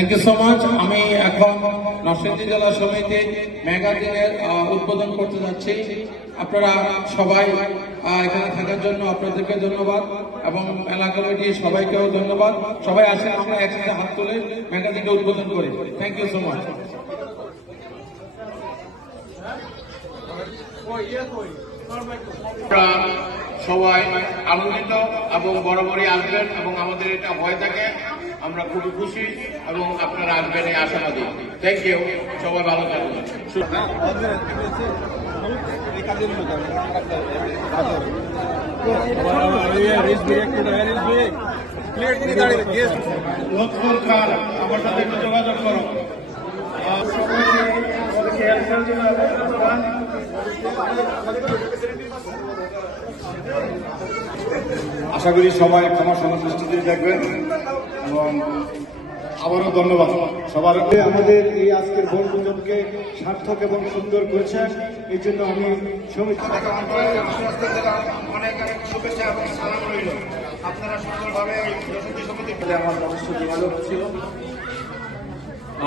Thank you so much. আমি এখন নরসিংদী জেলা সমিতির ম্যাগাজিনের উদ্বোধন করতে যাচ্ছি। আপনারা সবাই এখানে থাকার জন্য আপনাদেরকে ধন্যবাদ এবং মেলা কমিটি সবাইকেও ধন্যবাদ। সবাই আসেন, আমরা একসাথে হাত তুলে ম্যাগাজিনটা উদ্বোধন করি। Thank you so much. সবাই আনন্দিত এবং বরাবরই আসবেন এবং আমাদের এটা হয়ে থাকে, আমরা খুবই খুশি এবং আপনারা আসবেন এই আশাবাদী। থ্যাংক ইউ, সবাই ভালো থাকবেন। লক্ষ্মণ খান, আমার সাথে একটু যোগাযোগ করো। আশা করি সবাই ক্ষমা সন্তুষ্টিতে দেখবেন এবং আবারও ধন্যবাদ সবার। আমাদের এই আজকের বনভোজনকে সার্থক এবং সুন্দর করেছেন, এই জন্য আমি সমিতি অনেক শুভেচ্ছা এবং সালাম রইল। আপনারা সুন্দরভাবে আমার যথেষ্ট যোগাযোগ ছিল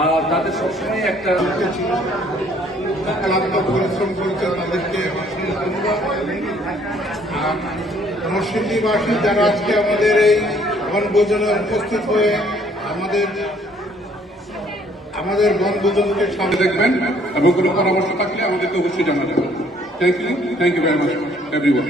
আর তাদের সবসময় একটা ক্লান্ত পরিশ্রম করেছে, তাদেরকে নরসিংদীবাসী যারা আজকে আমাদের এই বনভোজনে উপস্থিত হয়ে আমাদের বনভোজনকে সামনে দেখবেন এবং কোনো পরামর্শ থাকলে আমাদেরকে অবশ্যই জানাবেন। Thank you very much everyone.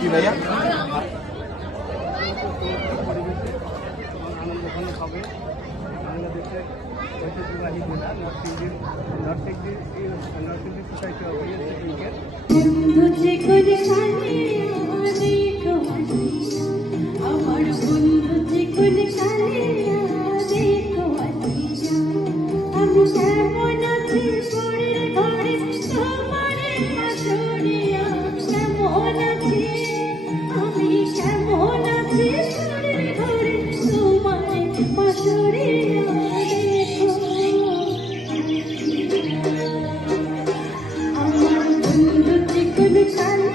কি ভাইয়া আমার বন্ধু যে কোন কালিয়া দেখো আমি কেমন আছি শরীর ঘরে তোমার পাশরিয়া কেমন আছি আমি কেমন আছি শরীর ঘরে তোমার পাশরিয়া দেখো আমার বন্ধু যে কোন কালিয়া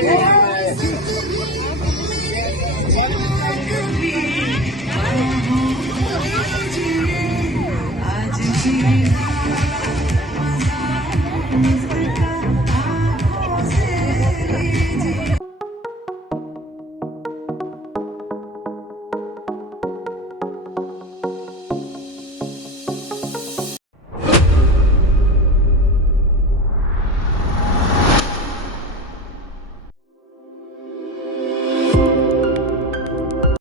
Thank you.